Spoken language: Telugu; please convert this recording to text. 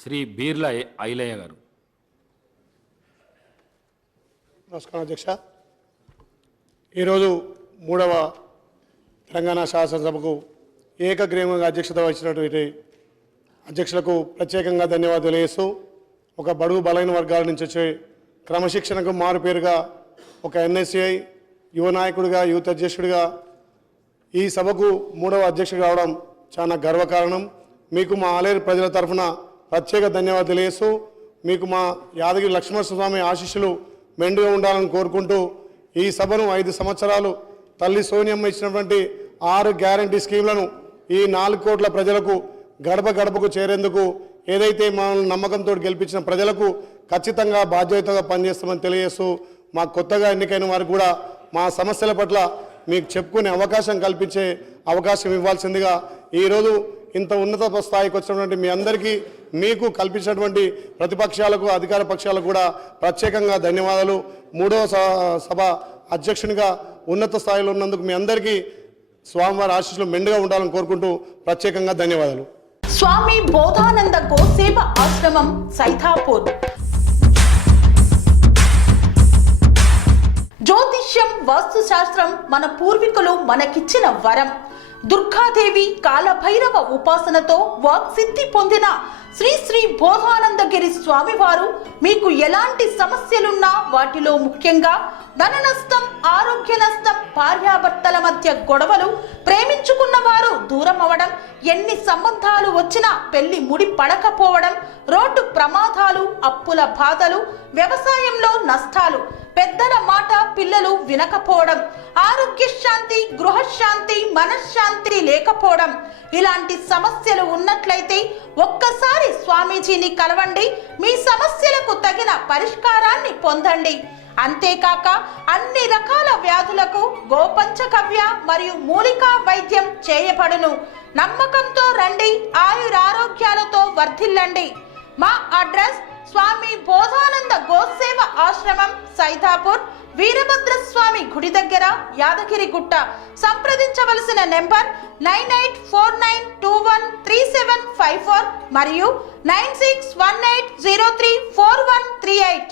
శ్రీ బీర్ల ఐలయ్య గారు. నమస్కారం అధ్యక్ష. ఈరోజు 3వ తెలంగాణ శాసనసభకు ఏకగ్రీవంగా అధ్యక్షత వహించినటువంటి అధ్యక్షులకు ప్రత్యేకంగా ధన్యవాదాలు తెలియజేస్తూ, ఒక బడుగు బలైన వర్గాల నుంచి వచ్చే క్రమశిక్షణకు మారుపేరుగా ఒక ఎన్ఎస్సిఐ యువ నాయకుడిగా, యూత్ అధ్యక్షుడిగా ఈ సభకు 3వ అధ్యక్షుడు కావడం చాలా గర్వకారణం. మీకు మా ఆలేరు ప్రజల తరఫున ప్రత్యేక ధన్యవాదాలు తెలియజేస్తూ, మీకు మా యాదగిరి లక్ష్మణస్వామి ఆశీస్సులు మెండుగా ఉండాలని కోరుకుంటూ, ఈ సభను 5 సంవత్సరాలు తల్లి సోనియమ్మ ఇచ్చినటువంటి 6 గ్యారంటీ స్కీమ్లను ఈ 4 కోట్ల ప్రజలకు గడప గడపకు చేరేందుకు ఏదైతే మనల్ని నమ్మకంతో గెలిపించిన ప్రజలకు ఖచ్చితంగా బాధ్యతగా పనిచేస్తామని తెలియజేస్తూ, మా కొత్తగా ఎన్నికైన వారికి కూడా మా సమస్యల పట్ల మీకు చెప్పుకునే అవకాశం కల్పించే అవకాశం ఇవ్వాల్సిందిగా, ఈరోజు ఇంత ఉన్నత స్థాయికి వచ్చినటువంటి మీ అందరికీ, మీకు కల్పించినటువంటి ప్రతిపక్షాలకు, అధికార పక్షాలకు కూడా ప్రత్యేకంగా ధన్యవాదాలు. 3వ సభ అధ్యక్షునిగా ఉన్నత స్థాయిలో ఉన్నందుకు మీ అందరికీ స్వామివారి ఆశీస్సులు మెండుగా ఉండాలని కోరుకుంటూ ప్రత్యేకంగా ధన్యవాదాలు. స్వామి బోధానంద గోసేవ ఆశ్రమం సైథాపూర్. జ్యోతిష్యం, వాస్తుశాస్త్రం మన పూర్వీకులు మనకిచ్చిన వరం. దుర్గాదేవి, కాలభైరవ ఉపాసనతో వాక్సిద్ధి పొందిన శ్రీ శ్రీ బోధానందగిరి స్వామివారు మీకు ఎలాంటి సమస్యలున్నా, వాటిలో ముఖ్యంగా ధన నష్టం, ఆరోగ్య నష్టం, భార్యాభర్తల మధ్య గొడవలు, ప్రేమించుకున్న వారు దూరం అవడం, ఎన్ని సంబంధాలు వచ్చినా పెళ్లి ముడి పడకపోవడం, రోడ్డు ప్రమాదాలు, అప్పుల బాధలు, వ్యవసాయంలో నష్టాలు, పెద్దల మాట పిల్లలు వినకపోవడం, ఆరోగ్య శాంతి, గృహశాంతి, మనశ్శాంతి లేకపోవడం, ఇలాంటి సమస్యలు ఉన్నట్లయితే ఒక్కసారి స్వామీజీని కలవండి. మీ సమస్యలకు తగిన పరిష్కారాన్ని పొందండి. అంతేకాక అన్ని రకాల వ్యాధులకు గోపంచకవ్య మరియు మూలికా వైద్యం చేయబడును. నమ్మకంతో రండి, ఆయురారోగ్యాలతో వర్ధిల్లండి. మా అడ్రస్ స్వామి బోధానంద గోసేవ ఆశ్రమం సైథాపూర్, వీరభద్రస్వామి గుడి దగ్గర, యాదగిరిగుట్ట. సంప్రదించవలసిన నెంబర్ 9849213754 మరియు 9618034138.